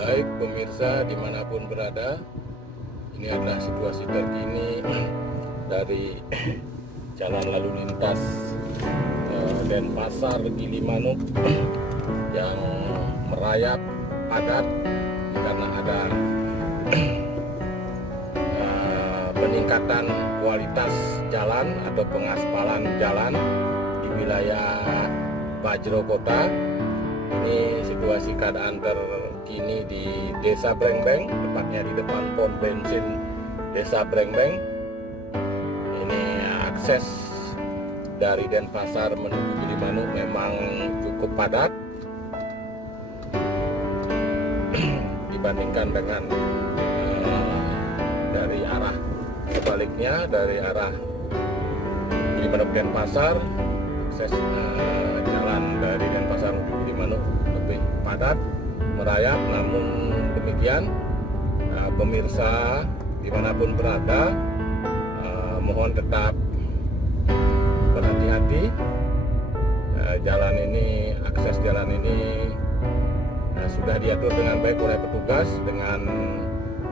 Baik pemirsa dimanapun berada, ini adalah situasi terkini dari jalan lalu lintas Denpasar Gilimanuk yang merayap padat karena ada peningkatan kualitas jalan atau pengaspalan jalan di wilayah Bajro Kota. Ini situasi keadaan terkini di Desa Brengbeng, tepatnya di depan pom bensin Desa Brengbeng. Ini akses dari Denpasar menuju Gilimanuk memang cukup padat dibandingkan dengan dari arah sebaliknya, dari arah Gilimanuk Denpasar. Akses jalan dari Denpasar menuju Gilimanuk lebih padat, merayap. Namun demikian, pemirsa dimanapun berada, mohon tetap berhati-hati. Jalan ini, akses jalan ini sudah diatur dengan baik oleh petugas dengan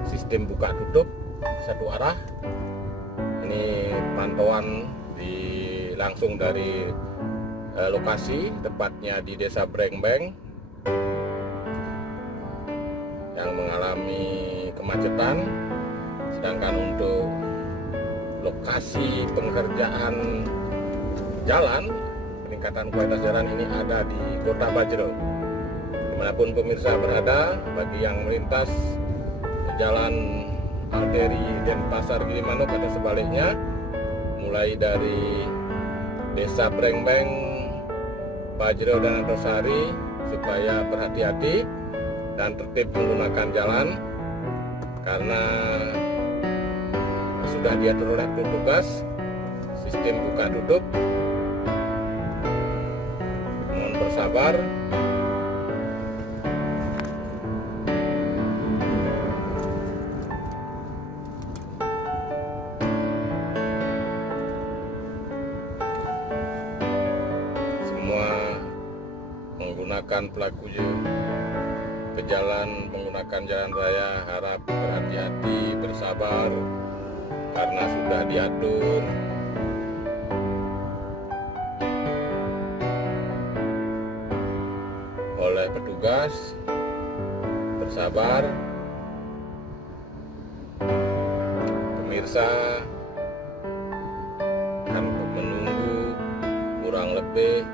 sistem buka tutup satu arah. Ini pantauan langsung dari lokasi, tepatnya di Desa Brengbeng yang mengalami kemacetan. Sedangkan untuk lokasi pengerjaan jalan, peningkatan kualitas jalan ini ada di Kota Bajro. Dimanapun pemirsa berada, bagi yang melintas jalan arteri Denpasar Gilimanuk atau sebaliknya, mulai dari Desa Brengbeng, Bajro dan Antasari, supaya berhati-hati dan tertib menggunakan jalan karena sudah diatur oleh petugas sistem buka tutup. Mohon bersabar. Menggunakan pelaku pejalan menggunakan jalan raya harap berhati-hati, bersabar karena sudah diatur oleh petugas. Bersabar pemirsa, akan menunggu kurang lebih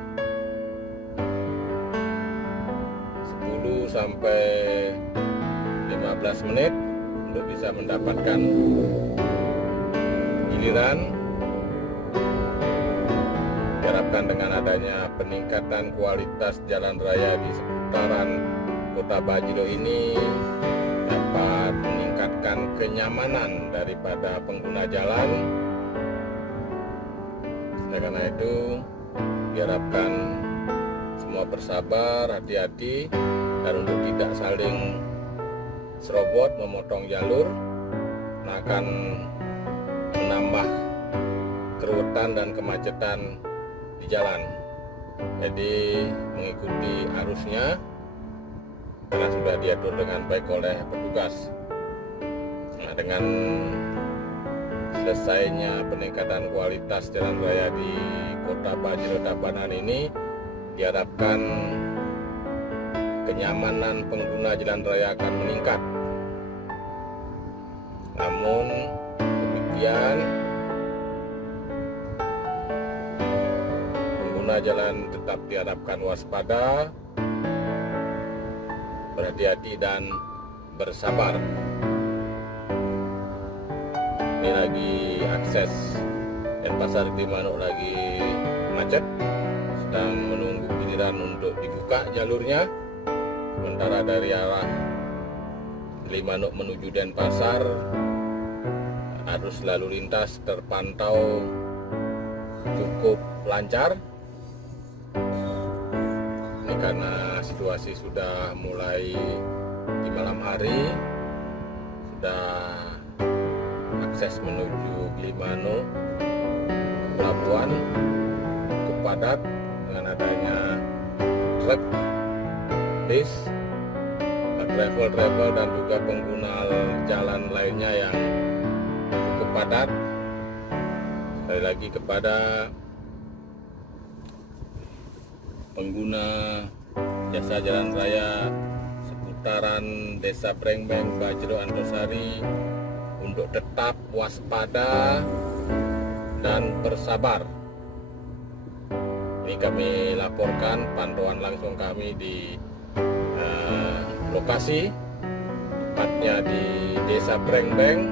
10 sampai 15 menit untuk bisa mendapatkan giliran. Diharapkan dengan adanya peningkatan kualitas jalan raya di seputaran Kota Bajro ini dapat meningkatkan kenyamanan daripada pengguna jalan. Karena itu diharapkan semua bersabar, hati-hati, dan untuk tidak saling serobot memotong jalur akan menambah keruwetan dan kemacetan di jalan. Jadi mengikuti arusnya karena sudah diatur dengan baik oleh petugas. Nah, dengan selesainya peningkatan kualitas jalan raya di Kota Bajro Tabanan ini, diharapkan kenyamanan pengguna jalan raya akan meningkat. Namun demikian, pengguna jalan tetap diharapkan waspada, berhati-hati dan bersabar. Ini lagi akses Denpasar Gilimanuk lagi macet, sedang menunggu giliran untuk dibuka jalurnya. Sementara dari arah Gilimanuk menuju Denpasar, arus lalu lintas terpantau cukup lancar. Ini karena situasi sudah mulai di malam hari, sudah akses menuju Gilimanuk pelabuhan cukup padat dengan adanya truk bis travel dan juga pengguna jalan lainnya yang cukup padat. Sekali lagi kepada pengguna jasa jalan raya seputaran Desa Brengbeng, Bajro, Antasari untuk tetap waspada dan bersabar. Ini kami laporkan pantauan langsung kami di lokasi, tepatnya di Desa Brengbeng,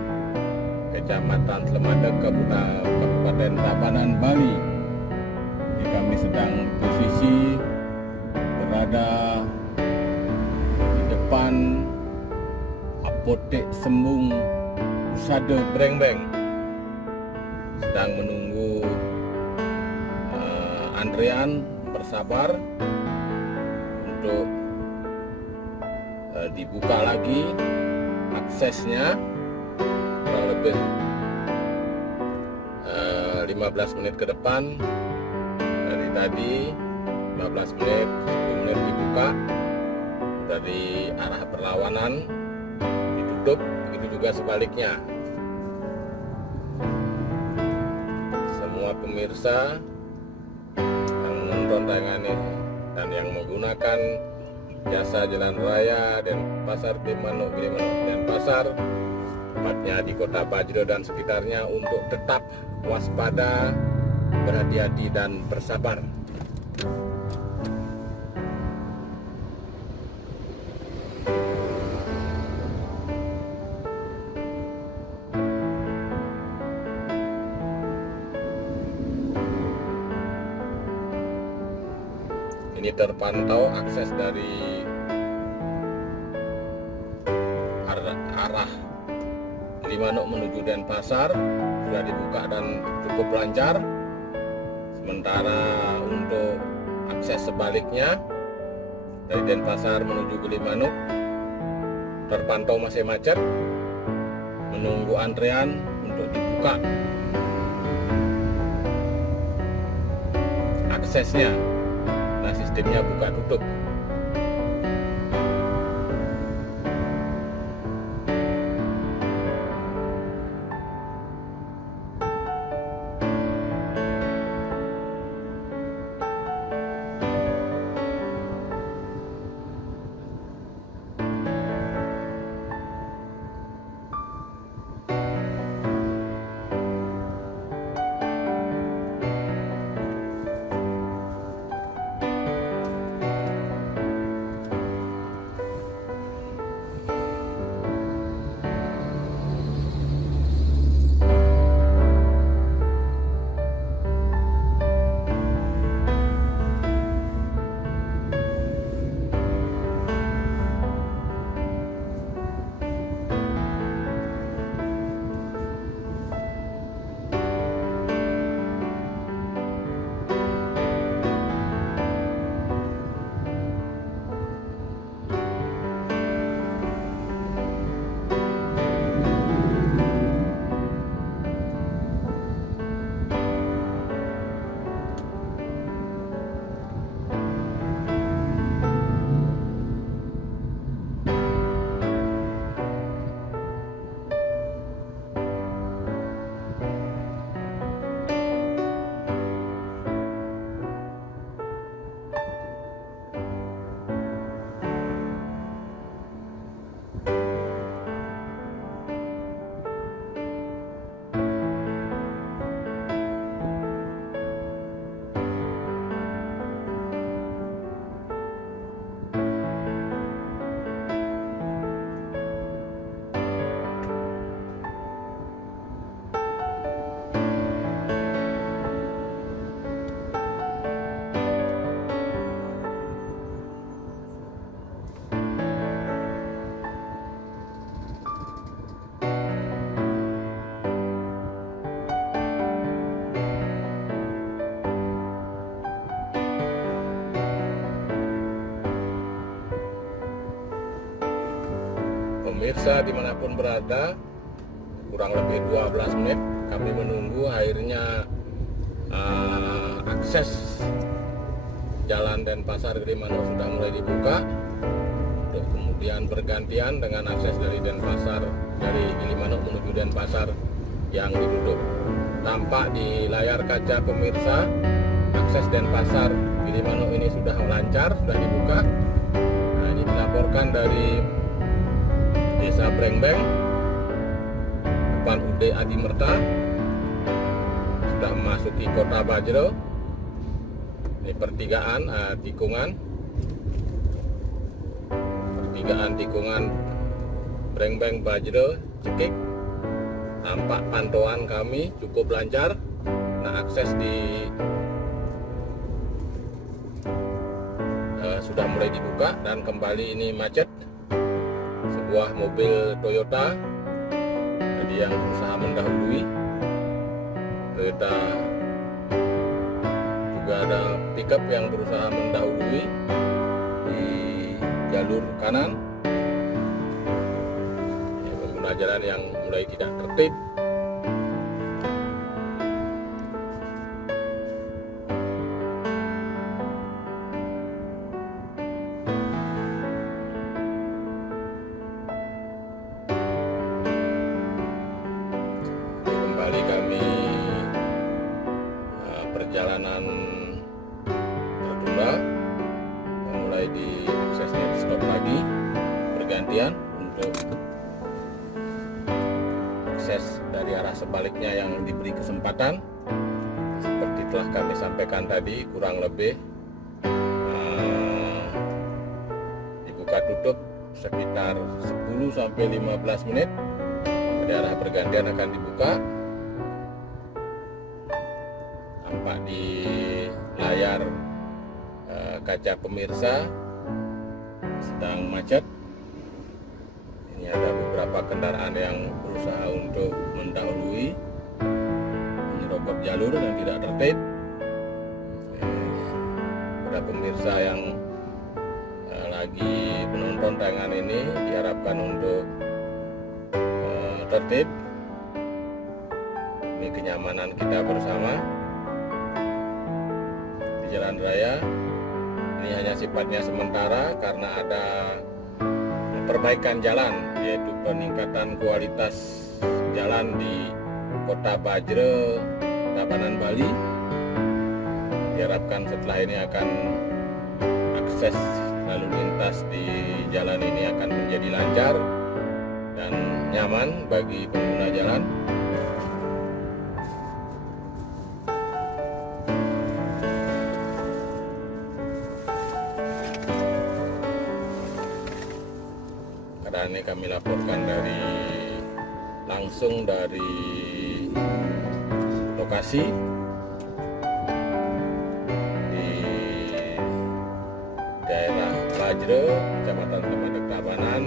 Kecamatan Slemadeg, Kabupaten Tabanan, Bali. Ini kami sedang posisi berada di depan Apotek Sembung Usada Brengbeng, sedang menunggu antrean bersabar untuk dibuka lagi aksesnya. Kurang lebih 15 menit ke depan dari tadi, 15 menit 10 menit dibuka. Dari arah berlawanan ditutup, begitu juga sebaliknya. Semua pemirsa yang menonton tayangan ini dan yang menggunakan jasa jalan raya dan pasar Gilimanuk dan pasar, tepatnya di Kota Bajro dan sekitarnya, untuk tetap waspada, berhati-hati dan bersabar. Ini terpantau akses dari arah Gilimanuk menuju Denpasar sudah dibuka dan cukup lancar. Sementara untuk akses sebaliknya dari Denpasar menuju Gilimanuk terpantau masih macet, menunggu antrean untuk dibuka aksesnya. Nah, sistemnya buka tutup. Pemirsa dimanapun berada, kurang lebih 12 menit kami menunggu, akhirnya akses jalan Denpasar Gilimanuk sudah mulai dibuka untuk kemudian kemudian bergantian dengan akses dari Denpasar, dari Gilimanuk menuju Denpasar yang ditutup. Tampak di layar kaca pemirsa, akses Denpasar Gilimanuk ini sudah lancar, sudah dibuka. Nah, ini dilaporkan dari Desa Brengbeng, depan UD Adi Merta, sudah memasuki Kota Bajro. Ini pertigaan tikungan Brengbeng Bajro Cekik. Tampak pantauan kami cukup lancar. Nah, akses sudah mulai dibuka dan kembali ini macet. Sebuah mobil Toyota tadi yang berusaha mendahului, Toyota, juga ada pickup yang berusaha mendahului di jalur kanan. Ini pengguna jalan yang mulai tidak tertib. Kembali kami perjalanan tertunda, mulai di aksesnya di stop lagi, bergantian untuk akses dari arah sebaliknya yang diberi kesempatan. Seperti telah kami sampaikan tadi, kurang lebih dibuka tutup sekitar 10-15 menit. Dari arah bergantian akan dibuka. Tampak di layar kaca pemirsa sedang macet. Ini ada beberapa kendaraan yang berusaha untuk mendahului, menyerobot jalur yang tidak tertib. Ada pemirsa yang lagi menonton tayangan ini diharapkan untuk tertib demi kenyamanan kita bersama di jalan raya. Ini hanya sifatnya sementara karena ada perbaikan jalan, yaitu peningkatan kualitas jalan di Kota Bajro, Tabanan, Bali. Diharapkan setelah ini akan akses lalu lintas di jalan ini akan menjadi lancar dan nyaman bagi pengguna jalan. Keadaan ini kami laporkan langsung dari lokasi di daerah Bajro, Kecamatan Temadek Tabanan.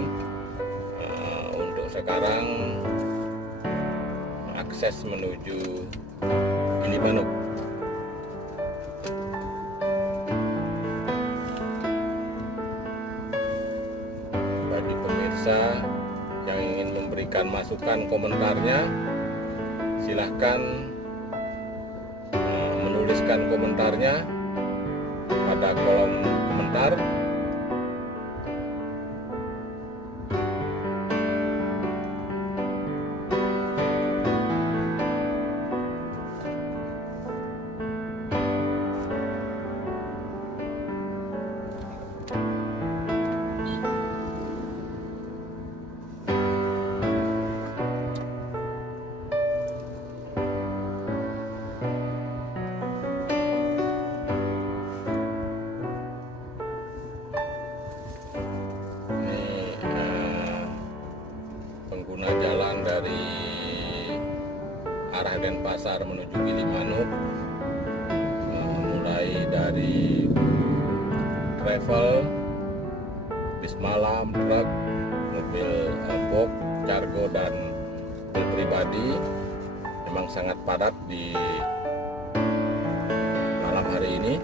Sekarang akses menuju Gilimanuk. Bagi pemirsa yang ingin memberikan masukan komentarnya, silahkan menuliskan komentarnya pada kolom komentar. Pengguna jalan dari arah Denpasar menuju Gilimanuk, mulai dari travel, bis malam, truk, mobil box, cargo, dan mobil pribadi memang sangat padat di malam hari ini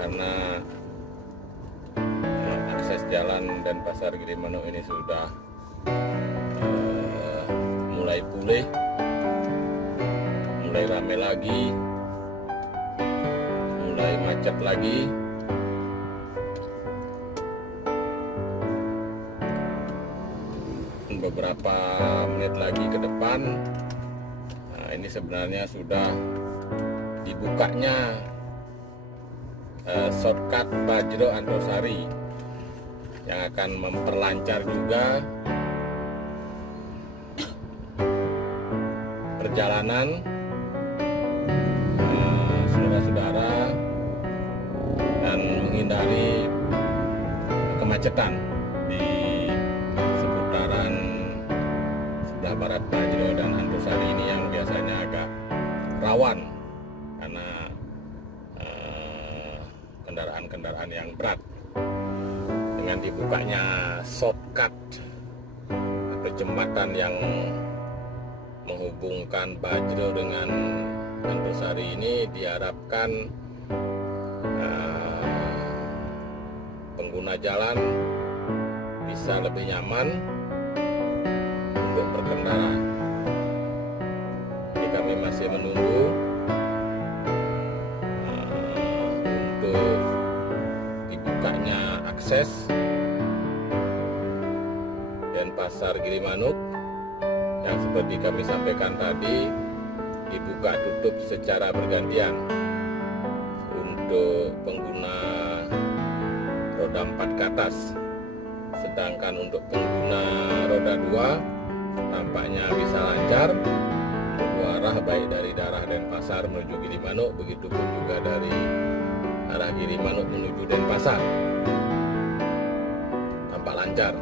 karena akses jalan Denpasar Gilimanuk ini sudah mulai pulih, mulai ramai lagi, mulai macet lagi. beberapa menit lagi ke depan. Nah, ini sebenarnya sudah dibukanya shortcut Bajro Antasari yang akan memperlancar juga perjalanan saudara-saudara dan menghindari kemacetan di seputaran sebelah barat Bajro dan Antasari ini yang biasanya agak rawan karena kendaraan-kendaraan yang berat. Dengan dibukanya shortcut atau jembatan yang menghubungkan Bajro dengan Antasari ini, diharapkan pengguna jalan bisa lebih nyaman untuk berkendara. Jadi kami masih menunggu untuk dibukanya akses Denpasar Gilimanuk yang seperti kami sampaikan tadi dibuka tutup secara bergantian untuk pengguna roda 4 ke atas, sedangkan untuk pengguna roda 2 tampaknya bisa lancar dua arah, baik dari daerah Denpasar menuju Gilimanuk, begitupun juga dari arah Gilimanuk menuju Denpasar, tampak lancar.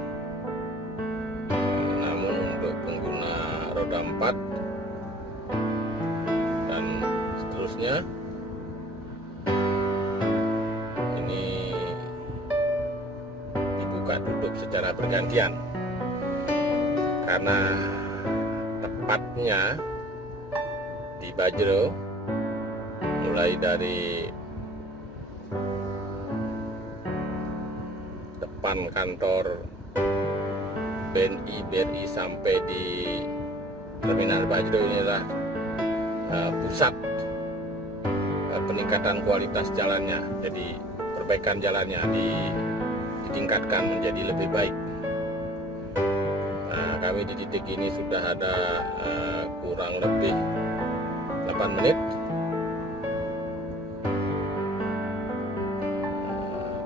Namun untuk pengguna roda 4 dan seterusnya ini dibuka tutup secara bergantian karena tepatnya di Bajro mulai dari depan kantor BRI sampai di Terminal Bajro inilah pusat peningkatan kualitas jalannya. Jadi perbaikan jalannya ditingkatkan menjadi lebih baik. Nah, kami di titik ini sudah ada kurang lebih 8 menit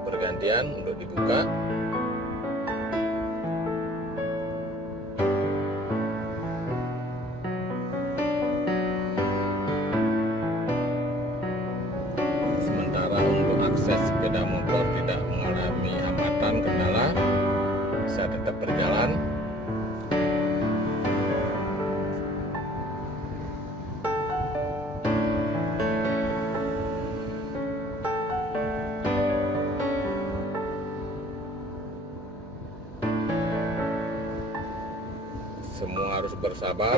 bergantian untuk dibuka. Sementara untuk akses sepeda motor tidak mengalami hambatan kendala, bisa tetap berjalan. Semua harus bersabar.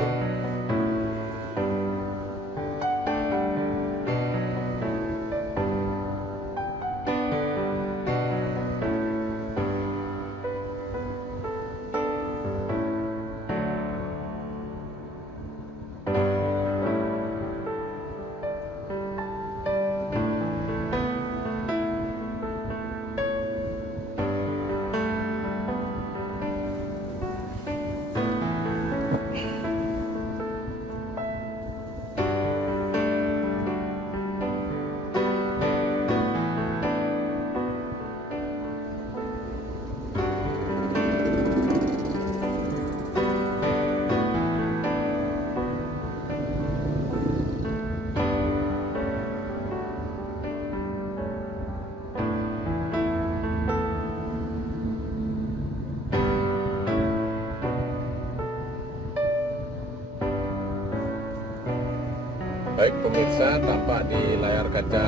Baik pemirsa, tampak di layar kaca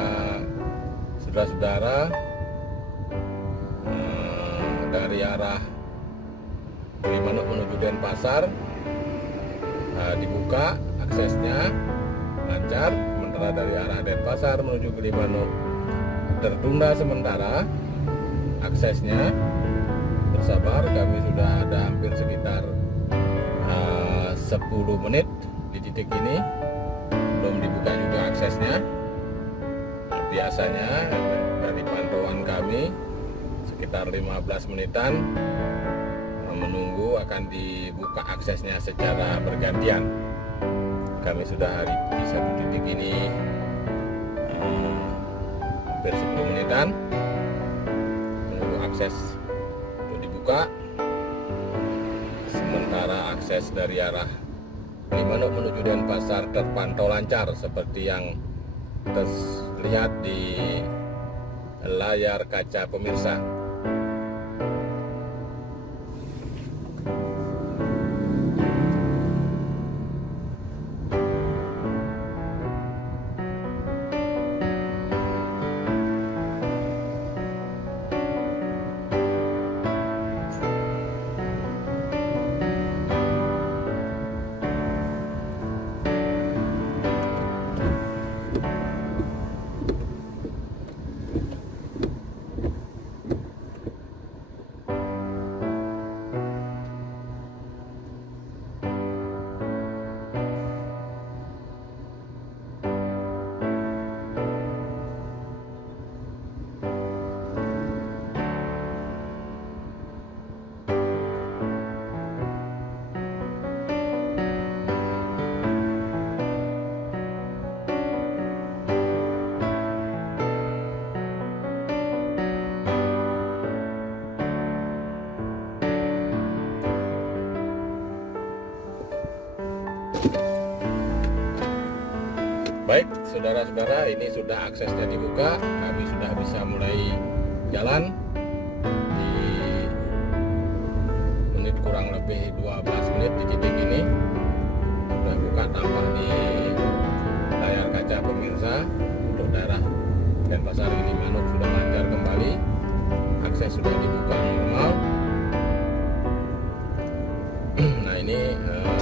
saudara-saudara dari arah Gilimanuk menuju Denpasar dibuka aksesnya lancar, sementara dari arah Denpasar menuju Gilimanuk tertunda sementara aksesnya. Bersabar, kami sudah ada hampir sekitar 10 menit di titik ini, belum dibuka juga aksesnya. Nah, biasanya dari pantauan kami sekitar 15 menitan menunggu akan dibuka aksesnya secara bergantian. Kami sudah di satu titik ini hampir 10 menitan menunggu akses untuk dibuka. Sementara akses dari arah Limanuk menuju Denpasar terpantau lancar seperti yang terlihat di layar kaca pemirsa. Baik, saudara-saudara, ini sudah aksesnya dibuka. Kami sudah bisa mulai jalan di menit kurang lebih 12 menit di titik ini. Sudah buka tampak di layar kaca pemirsa. Untuk daerah Denpasar Limanuk sudah lancar kembali. Akses sudah dibuka normal. Nah, ini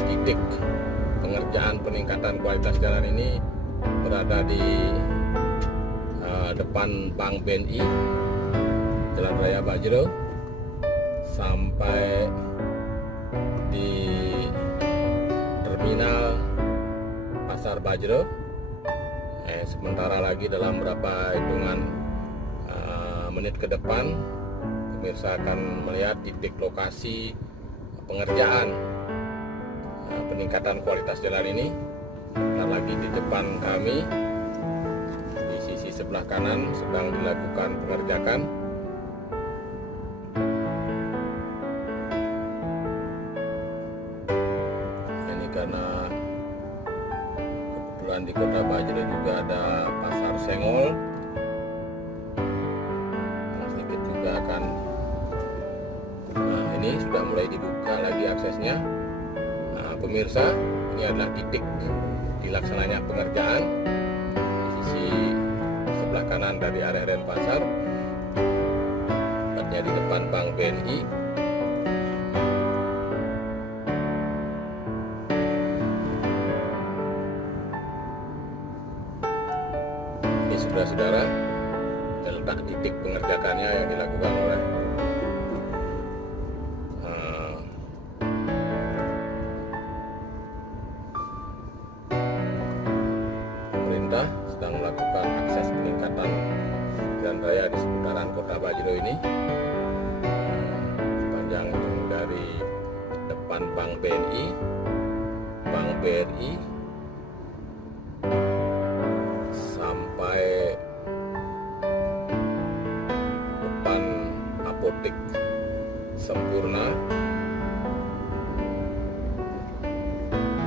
titik pengerjaan peningkatan kualitas jalan ini berada di depan Bank BNI, Jalan Raya Bajro, sampai di terminal Pasar Bajro. Sementara lagi dalam beberapa hitungan menit ke depan, pemirsa akan melihat titik lokasi pengerjaan peningkatan kualitas jalan ini. Nah, lagi di depan kami di sisi sebelah kanan sedang dilakukan pengerjaan. Ini karena kebetulan di Kota Bajro juga ada pasar Sengol. Nah, sedikit juga akan. Nah, ini sudah mulai dibuka lagi aksesnya. Nah, pemirsa, ini adalah titik dilaksananya pengerjaan di sisi sebelah kanan dari area Denpasar, tepatnya di depan Bank BNI. Ini saudara-saudara letak titik pengerjaannya yang dilakukan oleh sedang melakukan akses peningkatan jalan raya di seputaran Kota Bajro ini. Sepanjang dari depan Bank BNI sampai depan Apotek Sempurna,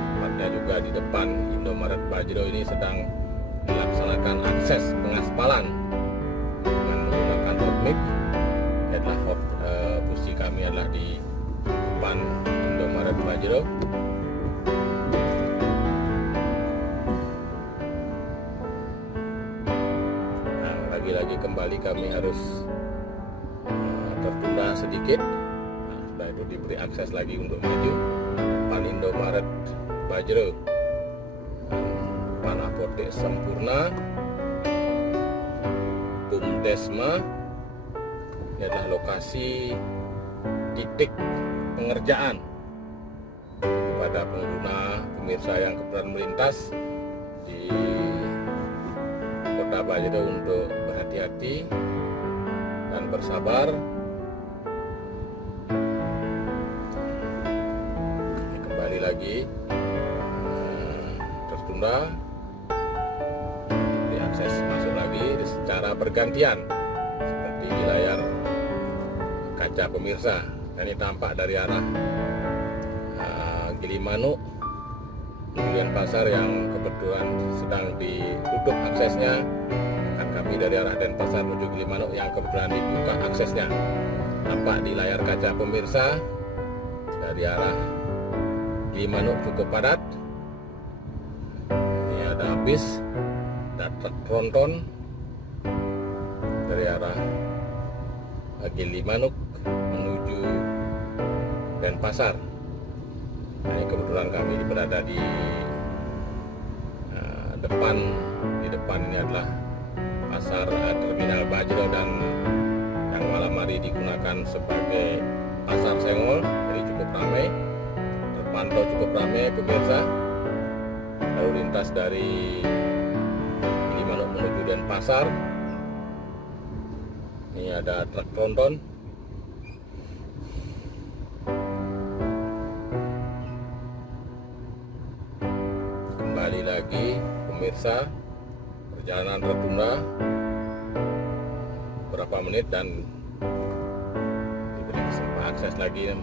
tepatnya juga di depan Indomaret Bajro ini sedang dilaksanakan akses pengaspalan dengan menggunakan hot mix. Posisi kami adalah di depan Indomaret Bajro. Nah, lagi-lagi kembali kami harus tertunda sedikit. Nah, setelah itu diberi akses lagi untuk maju depan Indomaret Bajro, Apotek Sempurna, Bumdesma. Ini adalah lokasi titik pengerjaan kepada pengguna pemirsa yang kebetulan melintas di Kota Bajro untuk berhati-hati dan bersabar. lagi tertunda, diberi akses masuk lagi secara bergantian seperti di layar kaca pemirsa. Ini tampak dari arah Gilimanuk menuju Denpasar yang kebetulan sedang ditutup aksesnya, dan kami dari arah Denpasar menuju Gilimanuk yang kebetulan dibuka aksesnya. Tampak di layar kaca pemirsa dari arah Gilimanuk cukup padat. Ini ada bis, ada truk tronton dari arah Gilimanuk menuju Denpasar. Nah, ini kebetulan kami berada di depan ini adalah pasar terminal Bajro, dan yang malam hari digunakan sebagai pasar Senggol. Jadi cukup ramai, terpantau cukup ramai pemirsa. Lalu lintas dari Gilimanuk menuju Denpasar. Ini ada truk tronton. Kembali lagi pemirsa, perjalanan tertunda beberapa menit dan diberi kesempatan akses lagi.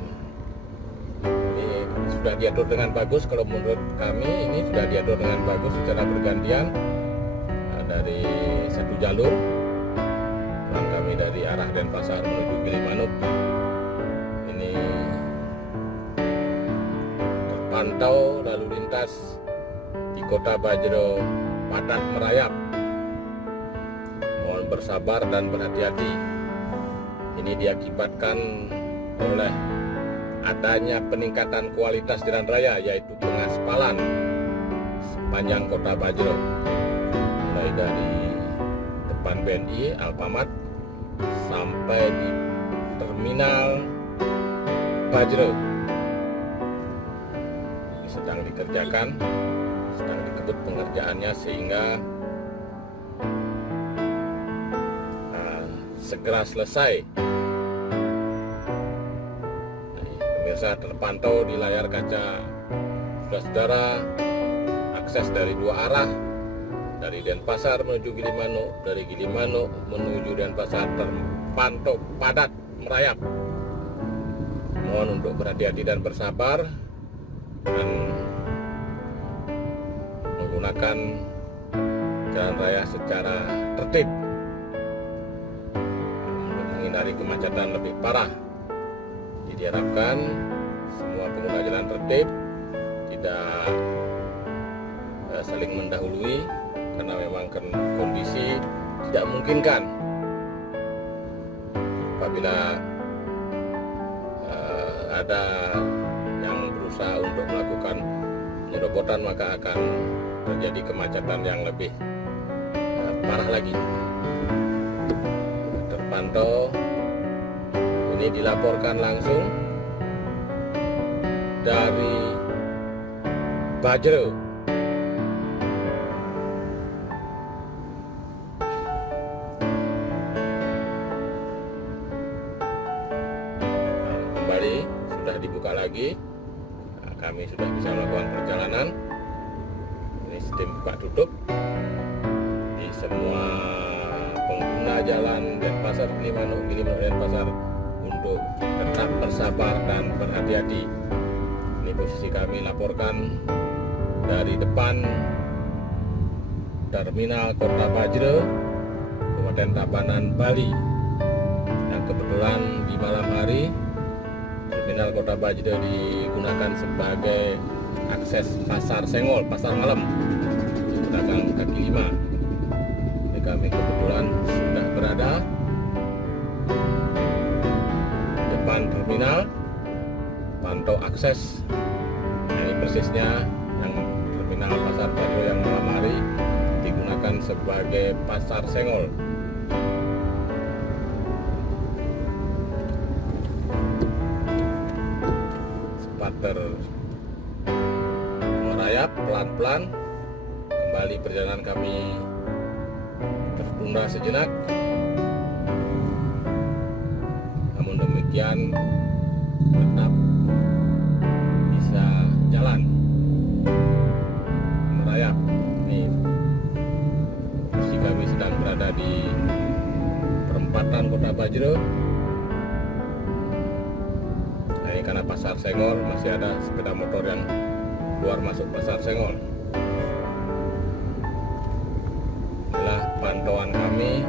Ini sudah diatur dengan bagus, kalau menurut kami ini sudah diatur dengan bagus secara bergantian dari satu jalur. Dan kami dari arah Denpasar menuju Gilimanuk ini terpantau lalu lintas di Kota Bajro padat merayap. Mohon bersabar dan berhati-hati. Ini diakibatkan oleh adanya peningkatan kualitas jalan raya, yaitu pengaspalan sepanjang Kota Bajro, mulai dari depan BNI Alfamart sampai di terminal Bajro. Ini sedang dikerjakan, sedang dikebut pengerjaannya sehingga segera selesai. Pemirsa, terpantau di layar kaca saudara-saudara akses dari dua arah, dari Denpasar menuju Gilimanuk, dari Gilimanuk menuju Denpasar terpantau padat merayap. Mohon untuk berhati-hati dan bersabar dan menggunakan jalan raya secara tertib untuk menghindari kemacetan lebih parah. Jadi diharapkan semua pengguna jalan tertib, tidak saling mendahului karena memang kondisi tidak memungkinkan. Apabila ada yang berusaha untuk melakukan penyerobotan, maka akan terjadi kemacetan yang lebih parah lagi. Terpantau, ini dilaporkan langsung dari Bajro. Kembali sudah dibuka lagi. Kami sudah bisa melakukan perjalanan. Ini sistem buka tutup di semua pengguna jalan Denpasar Gilimanuk, Denpasar untuk tetap bersabar dan berhati-hati. Ini posisi kami laporkan dari depan terminal Kota Bajro, Kabupaten Tabanan, Bali. Dan kebetulan di malam hari terminal Kota Bajro digunakan sebagai akses pasar Senggol, pasar malam, pedagang kaki lima. Jadi kami kebetulan sudah berada di depan terminal, pantau akses. Ini persisnya yang terminal pasar Bajro yang malam hari digunakan sebagai pasar Senggol. Merayap pelan-pelan. Kembali perjalanan kami tertunda sejenak, namun demikian tetap bisa jalan. berada di perempatan Kota Bajro. Nah, ini karena pasar Senggol, masih ada sepeda motor yang keluar masuk pasar Senggol. Inilah pantauan kami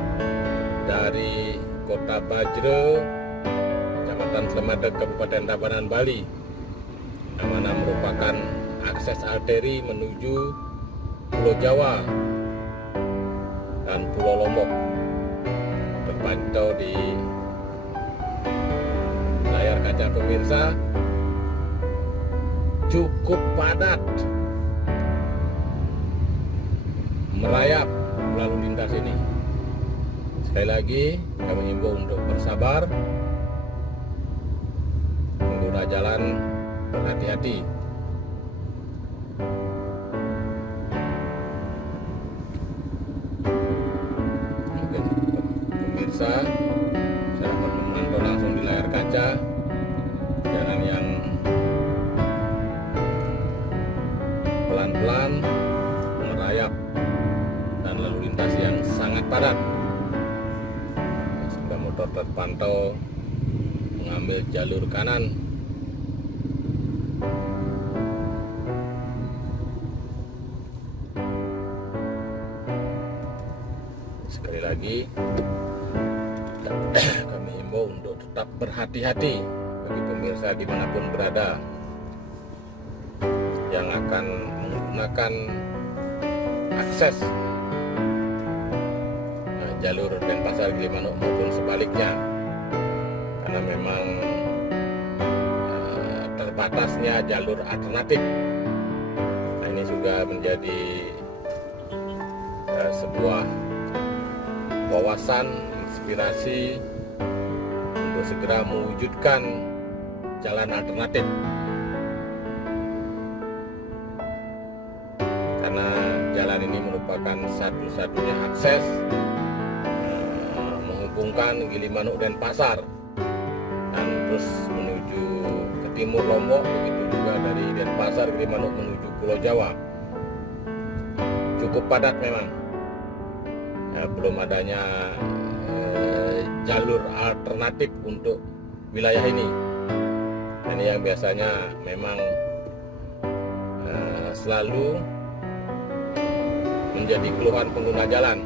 dari Kota Bajro, Kecamatan Slemade, Kabupaten Tabanan, Bali, yang mana merupakan akses arteri menuju Pulau Jawa dan Pulau Lombok. Terpantau di layar kaca pemirsa, cukup padat, merayap lalu lintas ini. Sekali lagi kami himbau untuk bersabar, pengguna jalan berhati-hati. Mungkin pemirsa saya dapat memantau langsung di layar kaca jalan yang pelan-pelan merayap dan lalu lintas yang sangat padat. Sepeda motor terpantau mengambil jalur kanan. Sekali lagi kami himbau untuk tetap berhati-hati bagi pemirsa dimanapun berada yang akan menggunakan akses jalur Denpasar Gilimanuk maupun sebaliknya, karena memang terbatasnya jalur alternatif. Nah, ini juga menjadi sebuah wawasan, inspirasi untuk segera mewujudkan jalan alternatif, karena jalan ini merupakan satu-satunya akses menghubungkan Gilimanuk dan Denpasar dan terus menuju ke timur Lombok, begitu juga dari Denpasar Gilimanuk menuju Pulau Jawa. Cukup padat memang. Belum adanya jalur alternatif untuk wilayah ini. Ini yang biasanya memang selalu menjadi keluhan pengguna jalan,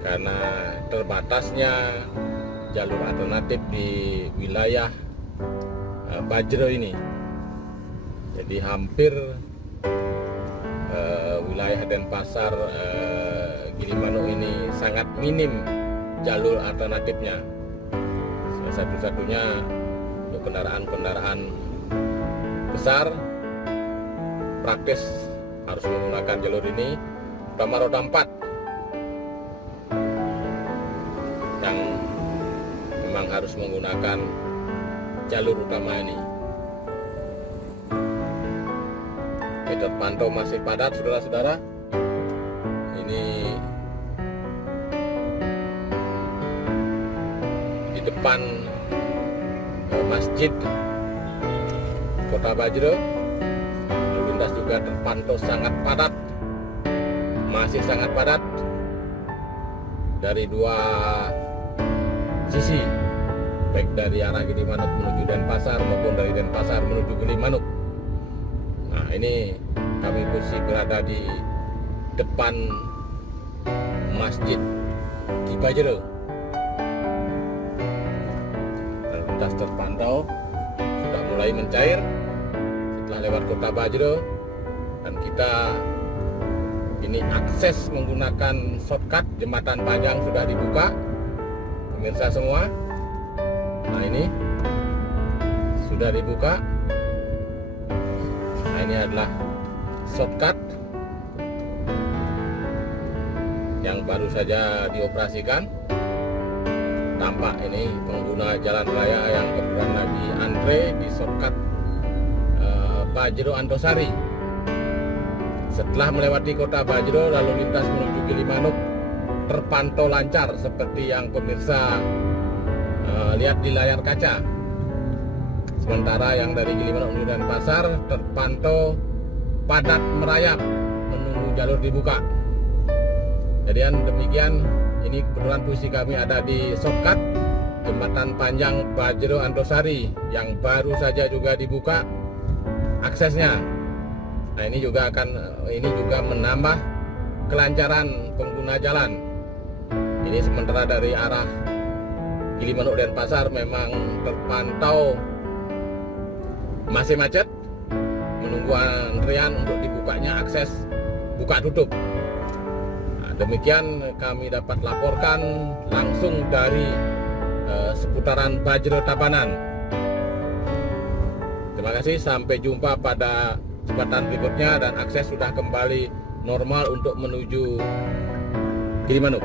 karena terbatasnya jalur alternatif di wilayah Bajro ini. Jadi hampir wilayah Denpasar Gilimanuk ini sangat minim jalur alternatifnya. Salah satu-satunya untuk kendaraan-kendaraan besar praktis harus menggunakan jalur ini, terutama roda 4 yang memang harus menggunakan jalur utama ini. Terpantau masih padat, saudara-saudara. Ini di depan masjid Kota Bajro, lalu lintas juga terpantau sangat padat, masih sangat padat dari dua sisi, baik dari arah Gilimanuk menuju Denpasar maupun dari Denpasar menuju Gilimanuk. Nah, ini kami posisi berada di depan masjid di Bajro. Lalu lintas terpantau sudah mulai mencair setelah lewat Kota Bajro, dan kita ini akses menggunakan shortcut jembatan panjang sudah dibuka, pemirsa semua. Nah, ini sudah dibuka. Nah, ini adalah shortcut yang baru saja dioperasikan. Tampak ini pengguna jalan raya yang kebetulan lagi antre di shortcut Bajro Antosari. Setelah melewati Kota Bajro, lalu lintas menuju Gilimanuk terpantau lancar seperti yang pemirsa lihat di layar kaca. Sementara yang dari Gilimanuk menuju Denpasar terpantau padat merayap menunggu jalur dibuka. Jadi demikian, ini kebetulan posisi kami ada di shortcut Jembatan Panjang Bajro Antasari yang baru saja juga dibuka aksesnya. Nah, ini juga menambah kelancaran pengguna jalan. Ini sementara dari arah Gilimanuk Denpasar memang terpantau masih macet, menunggu antrian untuk dibukanya akses buka tutup. Nah, demikian kami dapat laporkan langsung dari seputaran Bajro Tabanan. Terima kasih, sampai jumpa pada kesempatan berikutnya dan akses sudah kembali normal untuk menuju Gilimanuk.